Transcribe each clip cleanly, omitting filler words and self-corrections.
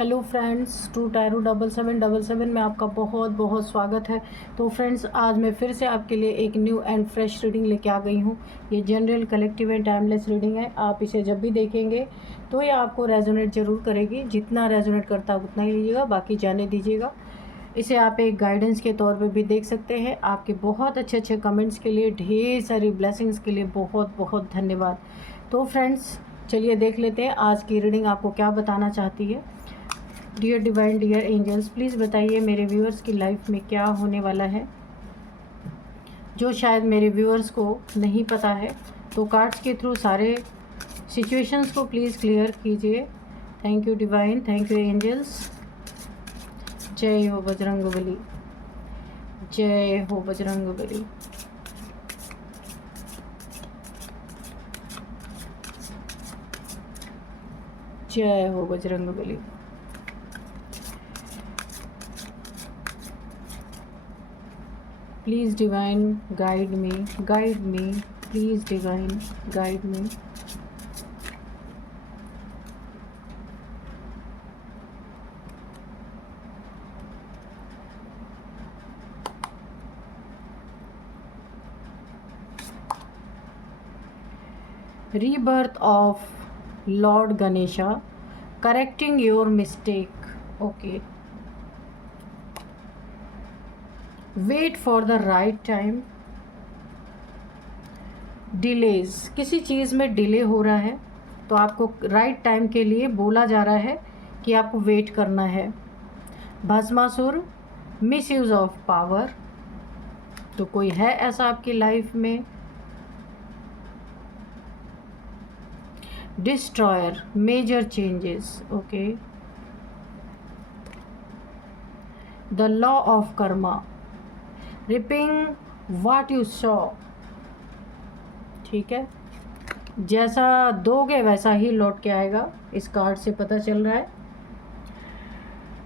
Hello friends, to tarot 7777 में आपका बहुत बहुत स्वागत है। तो फ्रेंड्स, आज मैं फिर से आपके लिए एक न्यू एंड फ्रेश रीडिंग लेके आ गई हूँ। ये general, collective and timeless reading है। आप इसे जब भी देखेंगे तो ये आपको रेजोनेट ज़रूर करेगी। जितना रेजोनेट करता है उतना ही लीजिएगा, बाकी जाने दीजिएगा। इसे आप एक गाइडेंस के तौर पे भी देख सकते हैं। आपके बहुत अच्छे अच्छे कमेंट्स के लिए, ढेर सारी ब्लेसिंग्स के लिए बहुत बहुत धन्यवाद। तो फ्रेंड्स, चलिए देख लेते हैं आज की रीडिंग आपको क्या बताना चाहती है। Dear divine, dear angels, please बताइए मेरे व्यूअर्स की लाइफ में क्या होने वाला है जो शायद मेरे व्यूअर्स को नहीं पता है। तो कार्ड्स के थ्रू सारे सिचुएशंस को प्लीज़ क्लियर कीजिए। Thank you divine, thank you angels. जय हो बजरंगबली, जय हो बजरंगबली। जय हो Bajrangbali. Please divine guide me, please divine guide me. Rebirth of Lord Ganesha, correcting your mistake. Okay. Wait for the right time. Delays, किसी चीज़ में डिले हो रहा है तो आपको राइट टाइम के लिए बोला जा रहा है कि आपको वेट करना है। Bhasmasur, miss use of power, तो कोई है ऐसा आपकी लाइफ में। Destroyer, major changes. Okay. The law of karma, reaping what you sow. ठीक है, जैसा दोगे वैसा ही लौट के आएगा, इस कार्ड से पता चल रहा है।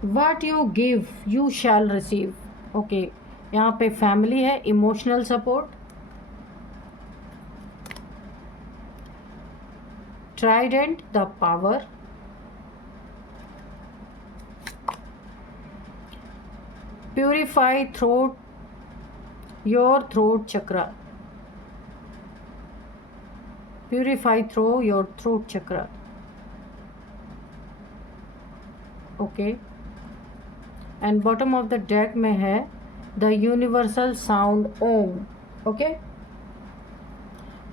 What you give you shall receive. Okay, यहाँ पे फैमिली है, emotional support. Trident, the power. Purify throat, your throat chakra. Purify throat your throat chakra. Okay. And bottom of the deck में है the universal sound Om. Okay,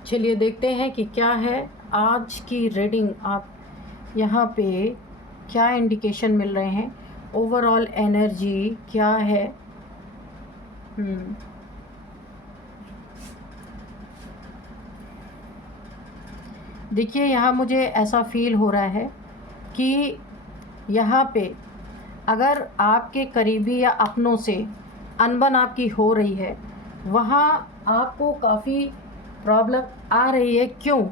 चलिए देखते हैं कि क्या है आज की रीडिंग। आप यहाँ पे क्या इंडिकेशन मिल रहे हैं, ओवरऑल एनर्जी क्या है। देखिए, यहाँ मुझे ऐसा फील हो रहा है कि यहाँ पे अगर आपके करीबी या अपनों से अनबन आपकी हो रही है, वहाँ आपको काफ़ी प्रॉब्लम आ रही है। क्यों?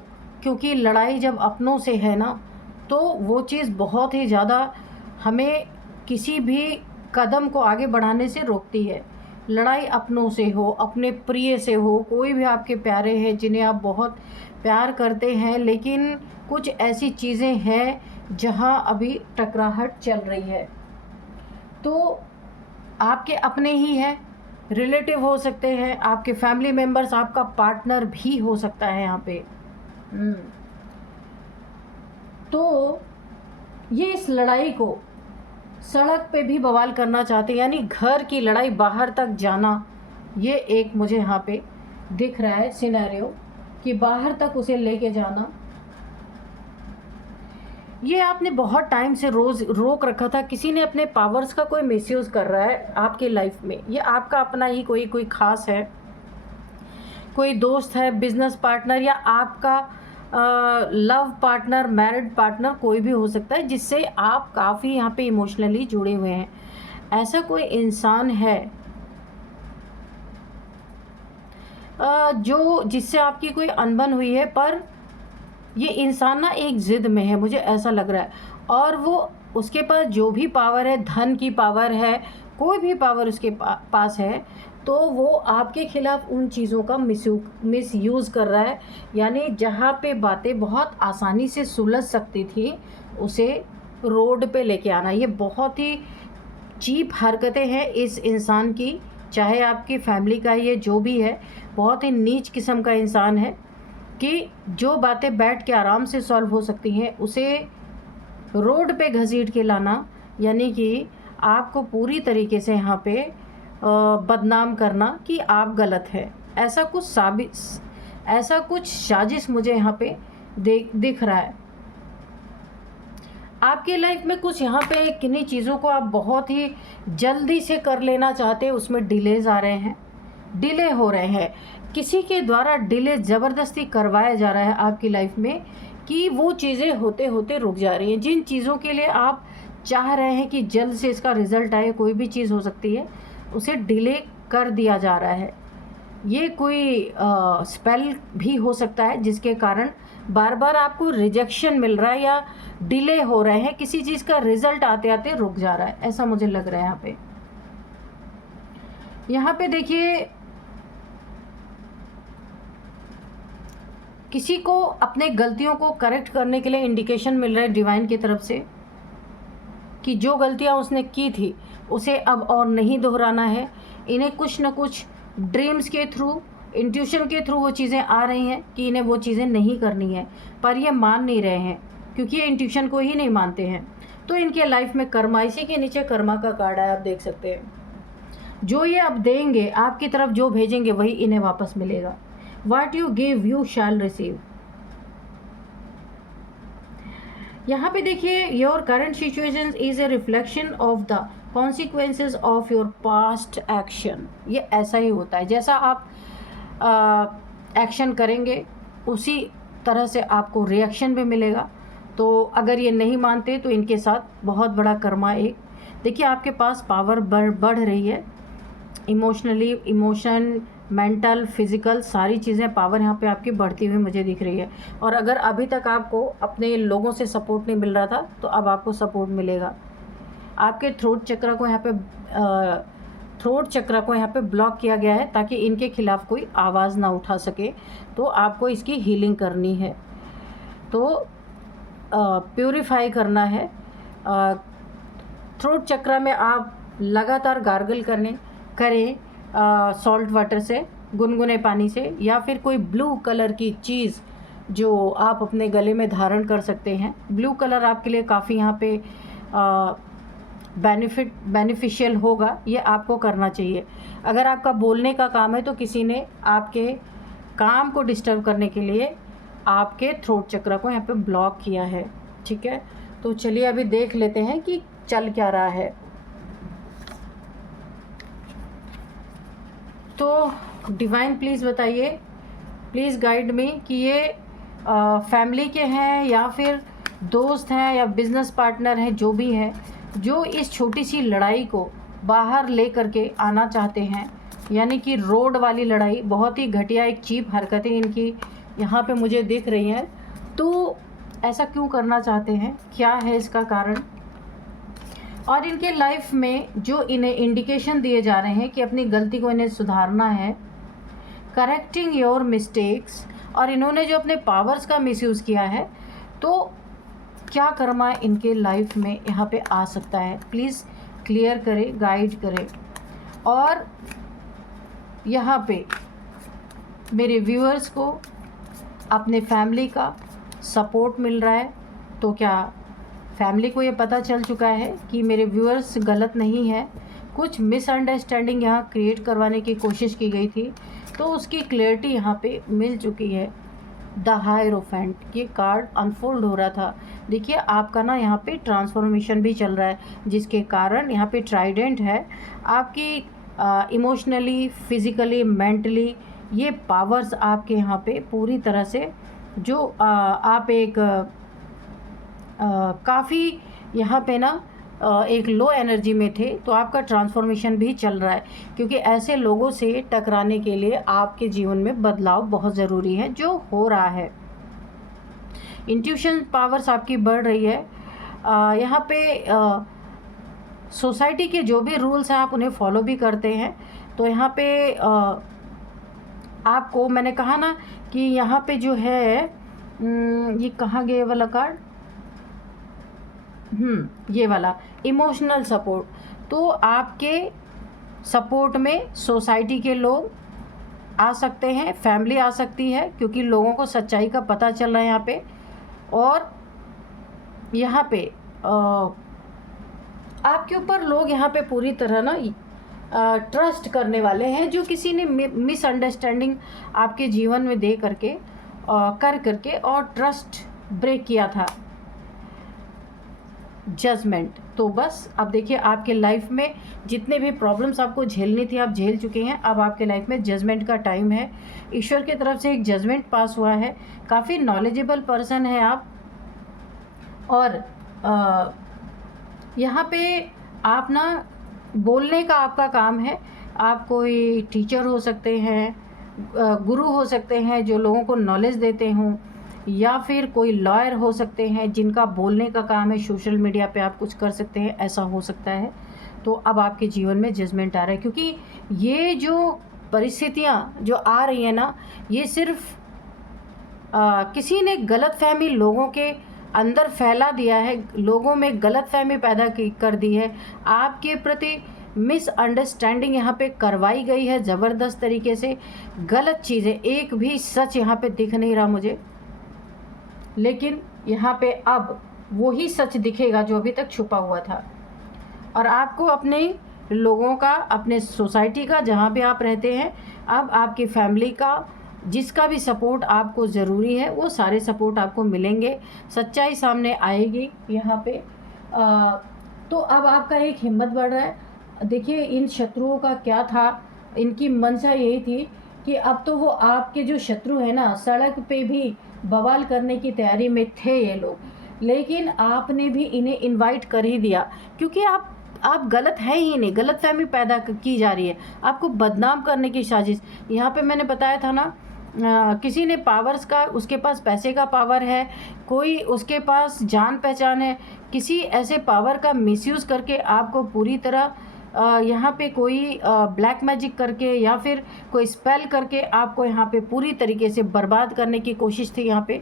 क्योंकि लड़ाई जब अपनों से है ना, तो वो चीज़ बहुत ही ज़्यादा हमें किसी भी कदम को आगे बढ़ाने से रोकती है। लड़ाई अपनों से हो, अपने प्रिय से हो, कोई भी आपके प्यारे हैं जिन्हें आप बहुत प्यार करते हैं, लेकिन कुछ ऐसी चीज़ें हैं जहां अभी टकराहट चल रही है। तो आपके अपने ही हैं, रिलेटिव हो सकते हैं, आपके फैमिली मेम्बर्स, आपका पार्टनर भी हो सकता है यहाँ पे। तो ये इस लड़ाई को सड़क पे भी बवाल करना चाहते हैं, यानी घर की लड़ाई, बाहर तक जाना। ये एक मुझे यहाँ पे दिख रहा है सिनेरियो कि बाहर तक उसे लेके जाना। ये आपने बहुत टाइम से रोज़ रोक रखा था। किसी ने अपने पावर्स का कोई मिसयूज़ कर रहा है आपकी लाइफ में। ये आपका अपना ही कोई खास है, कोई दोस्त है, बिजनेस पार्टनर, या आपका लव पार्टनर, मैरिड पार्टनर, कोई भी हो सकता है जिससे आप काफ़ी यहाँ पे इमोशनली जुड़े हुए हैं। ऐसा कोई इंसान है जो जिससे आपकी कोई अनबन हुई है, पर ये इंसान ना एक ज़िद में है, मुझे ऐसा लग रहा है। और वो उसके पास जो भी पावर है, धन की पावर है, कोई भी पावर उसके पास है, तो वो आपके खिलाफ उन चीज़ों का मिसयूज़ कर रहा है। यानी जहाँ पे बातें बहुत आसानी से सुलझ सकती थी, उसे रोड पे लेके आना, ये बहुत ही चीप हरकतें हैं इस इंसान की। चाहे आपकी फैमिली का ये जो भी है, बहुत ही नीच किस्म का इंसान है कि जो बातें बैठ के आराम से सॉल्व हो सकती हैं उसे रोड पे घसीट के लाना, यानी कि आपको पूरी तरीके से यहाँ पे बदनाम करना कि आप गलत हैं। ऐसा कुछ साजिश मुझे यहाँ पे दिख रहा है। आपकी लाइफ में कुछ यहाँ पे किन्हीं चीज़ों को आप बहुत ही जल्दी से कर लेना चाहते हैं, उसमें डिलेज आ रहे हैं, डिले हो रहे हैं। किसी के द्वारा डिले ज़बरदस्ती करवाया जा रहा है आपकी लाइफ में कि वो चीज़ें होते होते रुक जा रही हैं। जिन चीज़ों के लिए आप चाह रहे हैं कि जल्द से इसका रिज़ल्ट आए, कोई भी चीज़ हो सकती है, उसे डिले कर दिया जा रहा है। ये कोई स्पेल भी हो सकता है जिसके कारण बार बार आपको रिजेक्शन मिल रहा है या डिले हो रहे हैं, किसी चीज़ का रिज़ल्ट आते आते रुक जा रहा है, ऐसा मुझे लग रहा है। यहाँ पे देखिए, किसी को अपने गलतियों को करेक्ट करने के लिए इंडिकेशन मिल रहा है डिवाइन की तरफ से कि जो गलतियाँ उसने की थी उसे अब और नहीं दोहराना है। इन्हें कुछ ना कुछ ड्रीम्स के थ्रू, इंट्यूशन के थ्रू वो चीज़ें आ रही हैं कि इन्हें वो चीज़ें नहीं करनी है, पर ये मान नहीं रहे हैं क्योंकि ये इंट्यूशन को ही नहीं मानते हैं। तो इनके लाइफ में कर्मा, इसी के नीचे कर्मा का कार्ड है, आप देख सकते हैं। जो ये अब देंगे आपकी तरफ, जो भेजेंगे वही इन्हें वापस मिलेगा। What you give you shall receive। यहाँ पे देखिए, your current situation is a reflection of the consequences of your past action. ये ऐसा ही होता है, जैसा आप एक्शन करेंगे उसी तरह से आपको रिएक्शन भी मिलेगा। तो अगर ये नहीं मानते तो इनके साथ बहुत बड़ा कर्मा एक, देखिए आपके पास पावर बढ़ रही है, इमोशनली, इमोशन, मेंटल, फिज़िकल, सारी चीज़ें पावर यहाँ पे आपकी बढ़ती हुई मुझे दिख रही है। और अगर अभी तक आपको अपने लोगों से सपोर्ट नहीं मिल रहा था तो अब आपको सपोर्ट मिलेगा। आपके थ्रोट चक्र को यहाँ पे ब्लॉक किया गया है ताकि इनके खिलाफ कोई आवाज़ ना उठा सके, तो आपको इसकी हीलिंग करनी है, तो प्यूरिफाई करना है। थ्रोट चक्र में आप लगातार गार्गल करें सॉल्ट वाटर से, गुनगुने पानी से, या फिर कोई ब्लू कलर की चीज़ जो आप अपने गले में धारण कर सकते हैं। ब्लू कलर आपके लिए काफ़ी यहाँ पे बेनिफिशियल होगा, ये आपको करना चाहिए। अगर आपका बोलने का काम है तो किसी ने आपके काम को डिस्टर्ब करने के लिए आपके थ्रोट चक्र को यहाँ पे ब्लॉक किया है, ठीक है। तो चलिए अभी देख लेते हैं कि चल क्या रहा है। तो डिवाइन प्लीज़ बताइए, प्लीज़ गाइड मी कि ये फैमिली के हैं या फिर दोस्त हैं या बिज़नेस पार्टनर हैं, जो भी हैं, जो इस छोटी सी लड़ाई को बाहर ले करके आना चाहते हैं, यानी कि रोड वाली लड़ाई। बहुत ही घटिया, एक चीप हरकतें इनकी यहाँ पे मुझे दिख रही हैं। तो ऐसा क्यों करना चाहते हैं, क्या है इसका कारण? और इनके लाइफ में जो इन्हें इंडिकेशन दिए जा रहे हैं कि अपनी गलती को इन्हें सुधारना है, करेक्टिंग योर मिस्टेक्स, और इन्होंने जो अपने पावर्स का मिसयूज़ किया है, तो क्या कर्मा इनके लाइफ में यहाँ पे आ सकता है, प्लीज़ क्लियर करें, गाइड करें। और यहाँ पे मेरे व्यूअर्स को अपने फैमिली का सपोर्ट मिल रहा है, तो क्या फैमिली को ये पता चल चुका है कि मेरे व्यूअर्स गलत नहीं है, कुछ मिसअंडरस्टैंडिंग यहाँ क्रिएट करवाने की कोशिश की गई थी, तो उसकी क्लियरिटी यहाँ पे मिल चुकी है। द हायरोफेंट, ये कार्ड अनफोल्ड हो रहा था। देखिए आपका ना यहाँ पे ट्रांसफॉर्मेशन भी चल रहा है, जिसके कारण यहाँ पे ट्राइडेंट है। आपकी इमोशनली, फिज़िकली, मेंटली ये पावर्स आपके यहाँ पे पूरी तरह से, जो आप एक काफ़ी यहाँ पे ना एक लो एनर्जी में थे, तो आपका ट्रांसफॉर्मेशन भी चल रहा है, क्योंकि ऐसे लोगों से टकराने के लिए आपके जीवन में बदलाव बहुत ज़रूरी है, जो हो रहा है। इंट्यूशन पावर्स आपकी बढ़ रही है। यहाँ पे सोसाइटी के जो भी रूल्स हैं आप उन्हें फॉलो भी करते हैं। तो यहाँ पे आपको मैंने कहा ना कि यहाँ पे जो है, ये कहाँ गए वाला कार्ड, ये वाला इमोशनल सपोर्ट, तो आपके सपोर्ट में सोसाइटी के लोग आ सकते हैं, फैमिली आ सकती है, क्योंकि लोगों को सच्चाई का पता चल रहा है यहाँ पे। और यहाँ पे आपके ऊपर लोग यहाँ पे पूरी तरह ना ट्रस्ट करने वाले हैं, जो किसी ने मिसअंडरस्टैंडिंग आपके जीवन में दे करके करके और ट्रस्ट ब्रेक किया था, जजमेंट। तो बस अब देखिए, आपके लाइफ में जितने भी प्रॉब्लम्स आपको झेलनी थी आप झेल चुके हैं। अब आपके लाइफ में जजमेंट का टाइम है। ईश्वर की तरफ से एक जजमेंट पास हुआ है। काफ़ी नॉलेजेबल पर्सन है आप। और यहाँ पे आप ना बोलने का आपका काम है। आप कोई टीचर हो सकते हैं, गुरु हो सकते हैं जो लोगों को नॉलेज देते हों, या फिर कोई लॉयर हो सकते हैं जिनका बोलने का काम है। सोशल मीडिया पे आप कुछ कर सकते हैं, ऐसा हो सकता है। तो अब आपके जीवन में जजमेंट आ रहा है, क्योंकि ये जो परिस्थितियाँ जो आ रही हैं ना, ये सिर्फ किसी ने गलतफहमी लोगों के अंदर फैला दिया है, लोगों में गलतफहमी पैदा कर दी है, आपके प्रति मिसअंडरस्टैंडिंग यहाँ पे करवाई गई है ज़बरदस्त तरीके से। गलत चीज़ें, एक भी सच यहाँ पे दिख नहीं रहा मुझे, लेकिन यहाँ पे अब वही सच दिखेगा जो अभी तक छुपा हुआ था। और आपको अपने लोगों का, अपने सोसाइटी का, जहाँ पे आप रहते हैं, अब आपकी फैमिली का, जिसका भी सपोर्ट आपको ज़रूरी है, वो सारे सपोर्ट आपको मिलेंगे। सच्चाई सामने आएगी यहाँ पे। तो अब आपका एक हिम्मत बढ़ रहा है। देखिए, इन शत्रुओं का क्या था, इनकी मंशा यही थी कि अब तो वो आपके जो शत्रु हैं ना, सड़क पे भी बवाल करने की तैयारी में थे ये लोग, लेकिन आपने भी इन्हें इनवाइट कर ही दिया, क्योंकि आप गलत हैं ही नहीं। गलतफहमी पैदा की जा रही है, आपको बदनाम करने की साजिश। यहाँ पे मैंने बताया था ना, किसी ने पावर्स का, उसके पास पैसे का पावर है, कोई उसके पास जान पहचान है, किसी ऐसे पावर का मिसयूज़ करके आपको पूरी तरह यहाँ पे कोई ब्लैक मैजिक करके या फिर कोई स्पेल करके आपको यहाँ पे पूरी तरीके से बर्बाद करने की कोशिश थी। यहाँ पे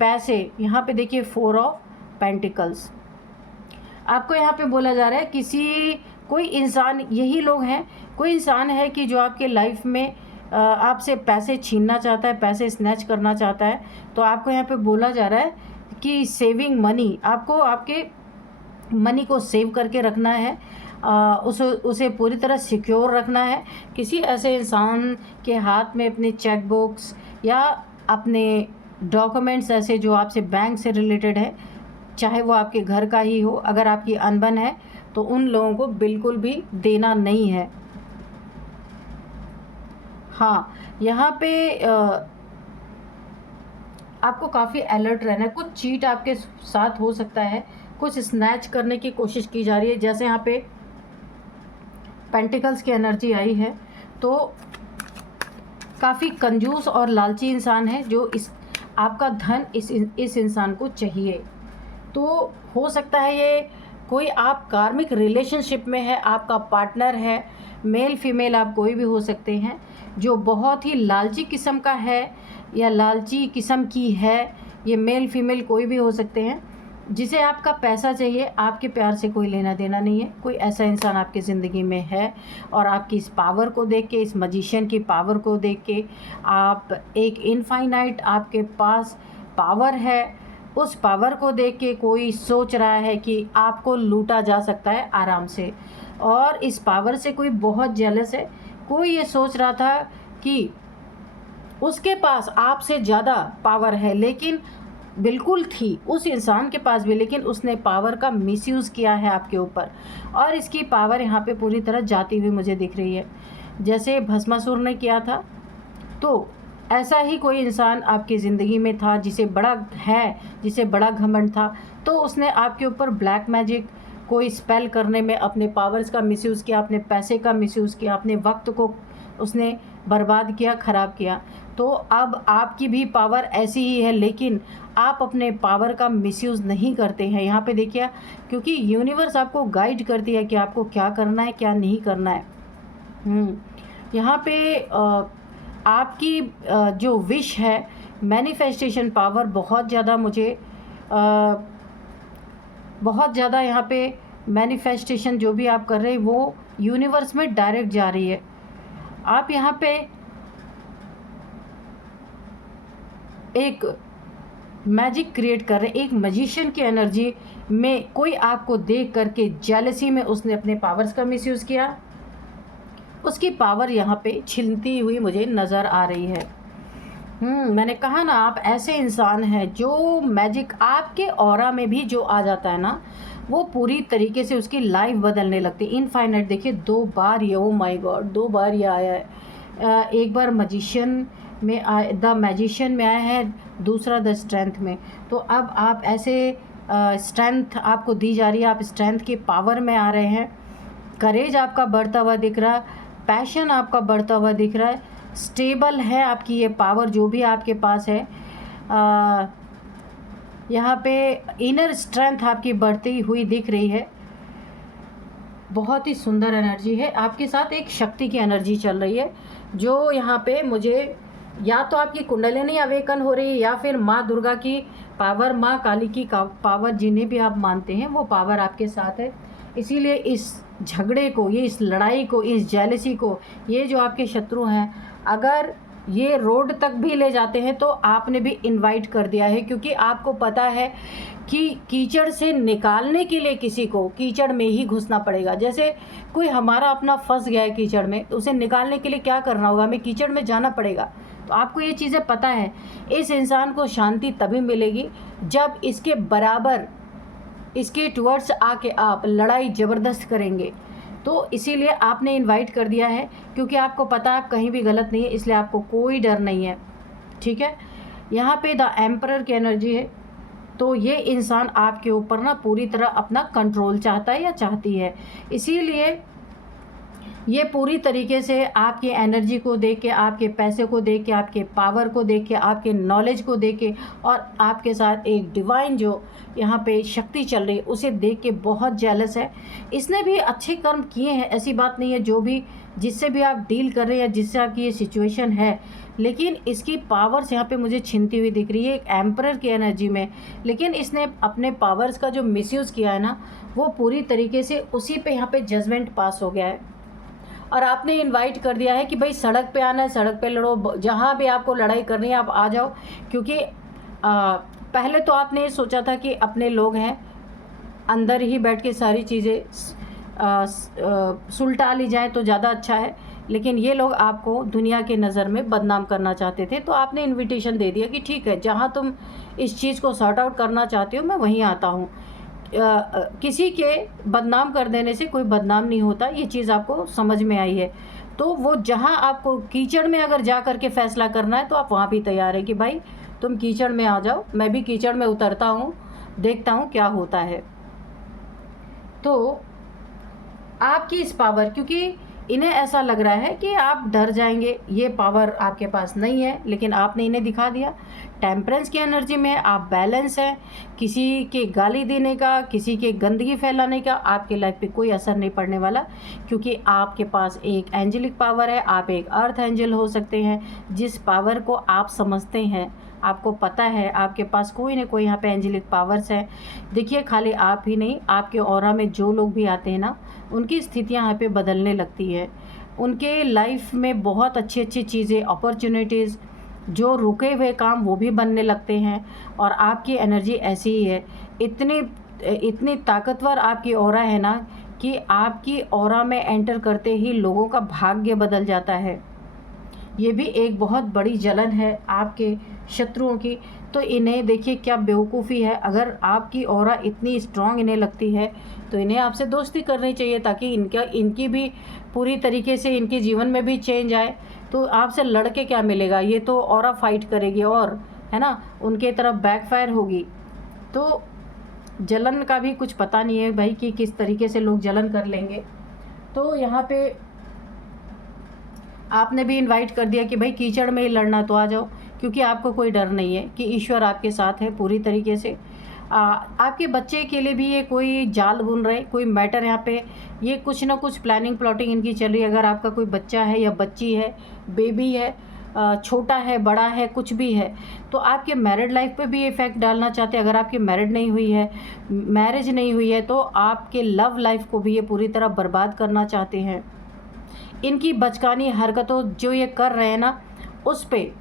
पैसे, यहाँ पे देखिए 4 ऑफ पेंटिकल्स। आपको यहाँ पे बोला जा रहा है कोई इंसान, यही लोग हैं, कोई इंसान है कि जो आपके लाइफ में आपसे पैसे छीनना चाहता है, पैसे स्नैच करना चाहता है। तो आपको यहाँ पे बोला जा रहा है कि सेविंग मनी, आपको आपके मनी को सेव करके रखना है, उसे पूरी तरह सिक्योर रखना है। किसी ऐसे इंसान के हाथ में अपने चेक बुक्स या अपने डॉक्यूमेंट्स ऐसे जो आपसे बैंक से रिलेटेड है, चाहे वो आपके घर का ही हो, अगर आपकी अनबन है तो उन लोगों को बिल्कुल भी देना नहीं है। हाँ, यहाँ पे आपको काफ़ी अलर्ट रहना है। कुछ चीट आपके साथ हो सकता है, कुछ स्नैच करने की कोशिश की जा रही है। जैसे यहाँ पे पेंटिकल्स की एनर्जी आई है, तो काफ़ी कंजूस और लालची इंसान है जो आपका धन इस इंसान को चाहिए। तो हो सकता है ये कोई आप कार्मिक रिलेशनशिप में है, आपका पार्टनर है, मेल फीमेल आप कोई भी हो सकते हैं, जो बहुत ही लालची किस्म का है या लालची किस्म की है। ये मेल फीमेल कोई भी हो सकते हैं, जिसे आपका पैसा चाहिए, आपके प्यार से कोई लेना देना नहीं है। कोई ऐसा इंसान आपकी ज़िंदगी में है, और आपकी इस पावर को देख के, इस मजिशियन की पावर को देख के, आप एक इनफाइनाइट आपके पास पावर है, उस पावर को देख के कोई सोच रहा है कि आपको लूटा जा सकता है आराम से, और इस पावर से कोई बहुत जेलस है। कोई ये सोच रहा था कि उसके पास आपसे ज़्यादा पावर है, लेकिन बिल्कुल थी उस इंसान के पास भी, लेकिन उसने पावर का मिसयूज़ किया है आपके ऊपर, और इसकी पावर यहाँ पे पूरी तरह जाती हुई मुझे दिख रही है, जैसे भस्मासुर ने किया था। तो ऐसा ही कोई इंसान आपकी ज़िंदगी में था जिसे बड़ा घमंड था, तो उसने आपके ऊपर ब्लैक मैजिक, कोई स्पेल करने में अपने पावर्स का मिसयूज़ किया, अपने पैसे का मिसयूज़ किया, अपने वक्त को उसने बर्बाद किया, ख़राब किया। तो अब आपकी भी पावर ऐसी ही है, लेकिन आप अपने पावर का मिसयूज़ नहीं करते हैं। यहाँ पे देखिए, क्योंकि यूनिवर्स आपको गाइड करती है कि आपको क्या करना है, क्या नहीं करना है। यहाँ पे आपकी जो विश है, मैनिफेस्टेशन पावर बहुत ज़्यादा मुझे बहुत ज़्यादा यहाँ पे मैनिफेस्टेशन जो भी आप कर रहे हैं वो यूनिवर्स में डायरेक्ट जा रही है। आप यहाँ पे एक मैजिक क्रिएट कर रहे हैं, एक मैजिशियन की एनर्जी में कोई आपको देख करके जेलसी में उसने अपने पावर्स का मिसयूज़ किया, उसकी पावर यहाँ पे छिनती हुई मुझे नज़र आ रही है। मैंने कहा ना, आप ऐसे इंसान हैं जो मैजिक आपके ऑरा में भी जो आ जाता है ना, वो पूरी तरीके से उसकी लाइफ बदलने लगती है। इनफाइनाइट देखिए 2 बार ये, ओ माय गॉड, 2 बार ये आया है। एक बार मैजिशियन में द मैजिशियन में आया है, दूसरा द स्ट्रेंथ में। तो अब आप ऐसे स्ट्रेंथ आपको दी जा रही है, आप स्ट्रेंथ की पावर में आ रहे हैं। करेज आपका बढ़ता हुआ दिख रहा है, पैशन आपका बढ़ता हुआ दिख रहा है, स्टेबल है आपकी ये पावर जो भी आपके पास है। यहाँ पे इनर स्ट्रेंथ आपकी बढ़ती हुई दिख रही है। बहुत ही सुंदर एनर्जी है। आपके साथ एक शक्ति की एनर्जी चल रही है जो यहाँ पे मुझे, या तो आपकी कुंडलिनी अवेकन हो रही है या फिर माँ दुर्गा की पावर, माँ काली की पावर, जिन्हें भी आप मानते हैं वो पावर आपके साथ है। इसीलिए इस झगड़े को, ये इस लड़ाई को, इस जेलसी को, ये जो आपके शत्रु हैं, अगर ये रोड तक भी ले जाते हैं तो आपने भी इनवाइट कर दिया है, क्योंकि आपको पता है कि कीचड़ से निकालने के लिए किसी को कीचड़ में ही घुसना पड़ेगा। जैसे कोई हमारा अपना फंस गया है कीचड़ में, तो उसे निकालने के लिए क्या करना होगा, हमें कीचड़ में जाना पड़ेगा। तो आपको ये चीज़ें पता है। इस इंसान को शांति तभी मिलेगी जब इसके बराबर, इसके टुवर्ड्स आके आप लड़ाई ज़बरदस्त करेंगे। तो इसीलिए आपने इनवाइट कर दिया है, क्योंकि आपको पता है आप कहीं भी गलत नहीं है, इसलिए आपको कोई डर नहीं है। ठीक है। यहाँ पे द एम्परर की एनर्जी है, तो ये इंसान आपके ऊपर ना पूरी तरह अपना कंट्रोल चाहता है या चाहती है। इसीलिए ये पूरी तरीके से आपकी एनर्जी को देख के, आपके पैसे को देख के, आपके पावर को देख के, आपके नॉलेज को देख के, और आपके साथ एक डिवाइन जो यहाँ पे शक्ति चल रही है उसे देख के बहुत जेलस है। इसने भी अच्छे कर्म किए हैं, ऐसी बात नहीं है। जो भी, जिससे भी आप डील कर रहे हैं, जिससे आपकी ये सिचुएशन है, लेकिन इसकी पावर्स यहाँ पे मुझे छिनती हुई दिख रही है एक एम्परर की एनर्जी में। लेकिन इसने अपने पावर्स का जो मिसयूज़ किया है ना, वो पूरी तरीके से उसी पे यहाँ पे जजमेंट पास हो गया है। और आपने इनवाइट कर दिया है कि भाई सड़क पे आना है, सड़क पे लड़ो, जहाँ भी आपको लड़ाई करनी है आप आ जाओ। क्योंकि पहले तो आपने ये सोचा था कि अपने लोग हैं, अंदर ही बैठ के सारी चीज़ें सुलटा ली जाए तो ज़्यादा अच्छा है, लेकिन ये लोग आपको दुनिया के नज़र में बदनाम करना चाहते थे। तो आपने इनविटेशन दे दिया कि ठीक है, जहाँ तुम इस चीज़ को सॉर्ट आउट करना चाहते हो मैं वहीं आता हूँ। किसी के बदनाम कर देने से कोई बदनाम नहीं होता, ये चीज़ आपको समझ में आई है। तो वो जहाँ आपको कीचड़ में अगर जा कर के फ़ैसला करना है तो आप वहाँ भी तैयार है कि भाई तुम कीचड़ में आ जाओ, मैं भी कीचड़ में उतरता हूँ, देखता हूँ क्या होता है। तो आपकी इस पावर, क्योंकि इन्हें ऐसा लग रहा है कि आप डर जाएंगे, ये पावर आपके पास नहीं है, लेकिन आपने इन्हें दिखा दिया। टेम्परेंस की एनर्जी में आप बैलेंस हैं, किसी के गाली देने का, किसी के गंदगी फैलाने का आपके लाइफ पे कोई असर नहीं पड़ने वाला, क्योंकि आपके पास एक एंजेलिक पावर है। आप एक अर्थ एंजल हो सकते हैं, जिस पावर को आप समझते हैं, आपको पता है आपके पास कोई ना कोई यहाँ पे एंजेलिक पावर्स हैं। देखिए, खाली आप ही नहीं, आपके ऑरा में जो लोग भी आते हैं ना, उनकी स्थितियाँ यहाँ पे बदलने लगती है। उनके लाइफ में बहुत अच्छी अच्छी चीज़ें, अपॉर्चुनिटीज़, जो रुके हुए काम वो भी बनने लगते हैं। और आपकी एनर्जी ऐसी ही है, इतनी ताकतवर आपकी ऑरा है ना, कि आपकी ऑरा में एंटर करते ही लोगों का भाग्य बदल जाता है। ये भी एक बहुत बड़ी जलन है आपके शत्रुओं की। तो इन्हें देखिए क्या बेवकूफ़ी है, अगर आपकी ऑरा इतनी स्ट्रांग इन्हें लगती है तो इन्हें आपसे दोस्ती करनी चाहिए, ताकि इनकी भी पूरी तरीके से इनके जीवन में भी चेंज आए। तो आपसे लड़के क्या मिलेगा, ये तो ऑरा फाइट करेगी और, है ना, उनके तरफ बैकफायर होगी। तो जलन का भी कुछ पता नहीं है भाई कि किस तरीके से लोग जलन कर लेंगे। तो यहाँ पे आपने भी इनवाइट कर दिया कि भाई कीचड़ में ही लड़ना तो आ जाओ, क्योंकि आपको कोई डर नहीं है कि ईश्वर आपके साथ है पूरी तरीके से। आपके बच्चे के लिए भी ये कोई जाल बुन रहे, कोई मैटर यहाँ पे, ये कुछ ना कुछ प्लानिंग प्लॉटिंग इनकी चल रही है। अगर आपका कोई बच्चा है या बच्ची है, बेबी है, छोटा है, बड़ा है, कुछ भी है, तो आपके मैरिड लाइफ पे भी इफ़ेक्ट डालना चाहते हैं। अगर आपकी मैरिज नहीं हुई है तो आपके लव लाइफ को भी ये पूरी तरह बर्बाद करना चाहते हैं। इनकी बचकानी हरकतों जो ये कर रहे हैं ना, उस पे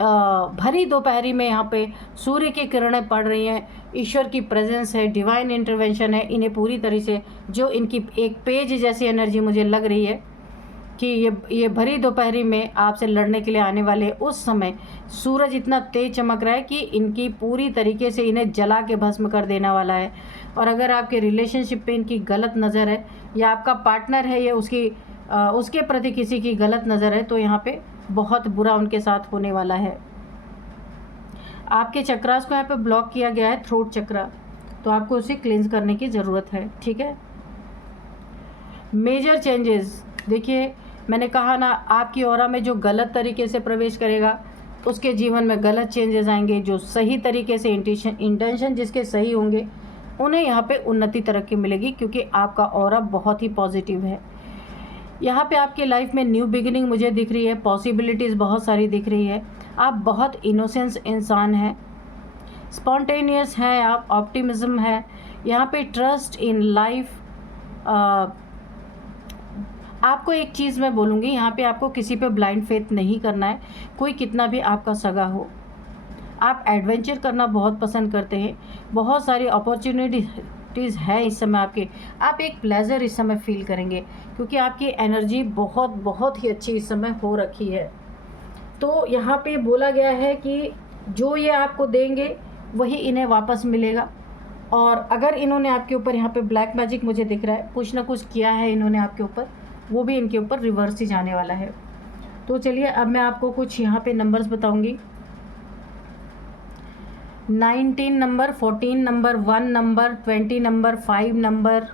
भरी दोपहरी में यहाँ पे सूर्य की किरणें पड़ रही हैं, ईश्वर की प्रेजेंस है, डिवाइन इंटरवेंशन है। इन्हें पूरी तरह से जो इनकी एक पेज जैसी एनर्जी मुझे लग रही है कि ये भरी दोपहरी में आपसे लड़ने के लिए आने वाले उस समय सूरज इतना तेज चमक रहा है कि इनकी पूरी तरीके से इन्हें जला के भस्म कर देने वाला है। और अगर आपके रिलेशनशिप पे इनकी गलत नज़र है या आपका पार्टनर है ये उसके प्रति किसी की गलत नज़र है, तो यहाँ पे बहुत बुरा उनके साथ होने वाला है। आपके चक्रास को यहाँ पे ब्लॉक किया गया है, थ्रोट चक्रा, तो आपको उसे क्लींस करने की ज़रूरत है। ठीक है, मेजर चेंजेस, देखिए मैंने कहा ना, आपकी ऑरा में जो गलत तरीके से प्रवेश करेगा उसके जीवन में गलत चेंजेस आएंगे। जो सही तरीके से इंटेंशन जिसके सही होंगे उन्हें यहाँ पे उन्नति तरक्की मिलेगी, क्योंकि आपका ऑरा बहुत ही पॉजिटिव है। यहाँ पे आपके लाइफ में न्यू बिगिनिंग मुझे दिख रही है, पॉसिबिलिटीज़ बहुत सारी दिख रही है। आप बहुत इनोसेंस इंसान हैं, स्पॉन्टेनियस हैं आप, ऑप्टिमिज्म है यहाँ पे, ट्रस्ट इन लाइफ। आपको एक चीज़ मैं बोलूँगी, यहाँ पे आपको किसी पे ब्लाइंड फेथ नहीं करना है, कोई कितना भी आपका सगा हो। आप एडवेंचर करना बहुत पसंद करते हैं, बहुत सारी अपॉर्चुनिटीज़ है इस समय आपके। आप एक प्लेजर इस समय फील करेंगे, क्योंकि आपकी एनर्जी बहुत ही अच्छी इस समय हो रखी है। तो यहाँ पे बोला गया है कि जो ये आपको देंगे वही इन्हें वापस मिलेगा। और अगर इन्होंने आपके ऊपर, यहाँ पे ब्लैक मैजिक मुझे दिख रहा है, कुछ ना कुछ किया है इन्होंने आपके ऊपर, वो भी इनके ऊपर रिवर्स ही जाने वाला है। तो चलिए अब मैं आपको कुछ यहाँ पे नंबर्स बताऊंगी। 19 number, 14 number, 1 number, 20 number, 5 number,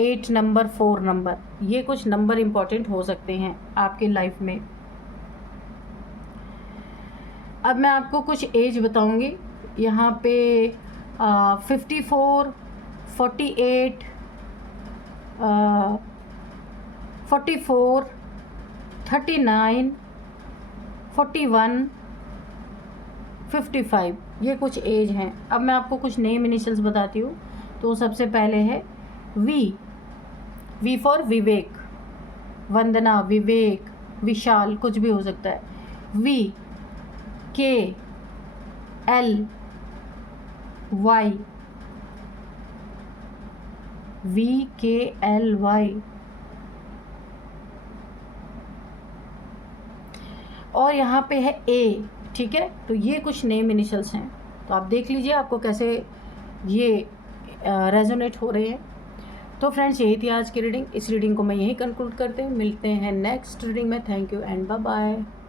8 number, 4 number, ये कुछ नंबर इम्पॉर्टेंट हो सकते हैं आपके लाइफ में। अब मैं आपको कुछ एज बताऊंगी। यहाँ पे 54, 48, 44, 39, 41, 55, ये कुछ एज हैं। अब मैं आपको कुछ नेम इनिशियल्स बताती हूँ। तो सबसे पहले है वी फॉर विवेक, वंदना, विवेक, विशाल, कुछ भी हो सकता है। KLY, VKLY। और यहाँ पे है A, ठीक है। तो ये कुछ नेम इनिशियल्स हैं, तो आप देख लीजिए आपको कैसे ये रेजोनेट हो रहे हैं। तो फ्रेंड्स, यही थी आज की रीडिंग। इस रीडिंग को मैं यही कंक्लूड करते हैं, मिलते हैं नेक्स्ट रीडिंग में। Thank you and bye bye.